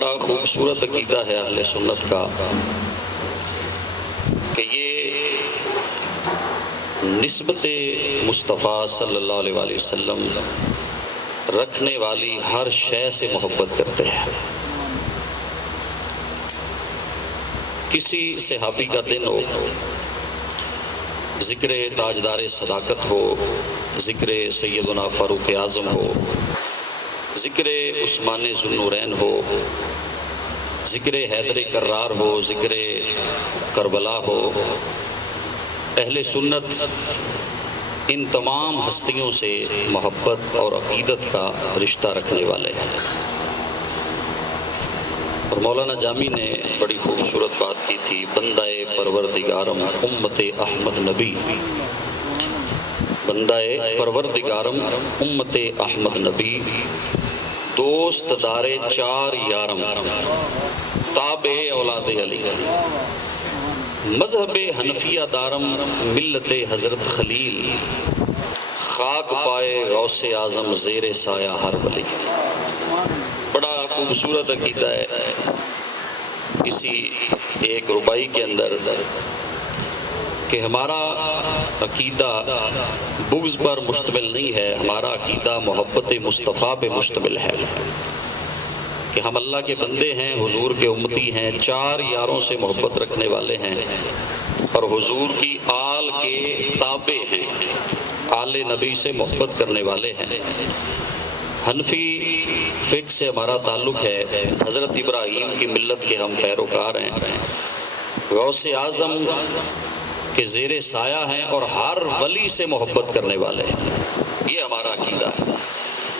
بڑا خوبصورت عقیدہ ہے اہل سنت کا کہ یہ نسبت مصطفیٰ صلی اللہ علیہ وآلہ وسلم رکھنے والی ہر شے سے محبت کرتے ہیں۔ کسی صحابی کا دن ہو، ذکر تاجدار صداقت ہو، ذکر سیدنا فاروق اعظم ہو، ذکر عثمان ذو النورین ہو، ذکر حیدر کرار ہو، ذکر کربلا ہو، اہل سنت ان تمام ہستیوں سے محبت اور عقیدت کا رشتہ رکھنے والے ہیں۔ اور مولانا جامی نے بڑی خوبصورت بات کی تھی، بندہ پروردگارم امت احمد نبی، بندہ پروردگارم امت احمد نبی، دوست دار چار یارم، تابع اولاد علی، مذہب حنفیہ دارم ملت حضرت خلیل، خاک پائے غوث اعظم زیر سایہ ہر ولی۔ بڑا خوبصورت عقیدہ ہے۔ اسی ایک ربائی کے اندر کہ ہمارا عقیدہ بغض پر مشتمل نہیں ہے، ہمارا عقیدہ محبت مصطفیٰ پہ مشتمل ہے کہ ہم اللہ کے بندے ہیں، حضور کے امتی ہیں، چار یاروں سے محبت رکھنے والے ہیں اور حضور کی آل کے تابع ہیں، آل نبی سے محبت کرنے والے ہیں۔ حنفی فقہ سے ہمارا تعلق ہے، حضرت ابراہیم کی ملت کے ہم پیروکار ہیں، غوث اعظم کے زیر سایہ ہیں اور ہر ولی سے محبت کرنے والے ہیں۔ یہ ہمارا عقیدہ ہے۔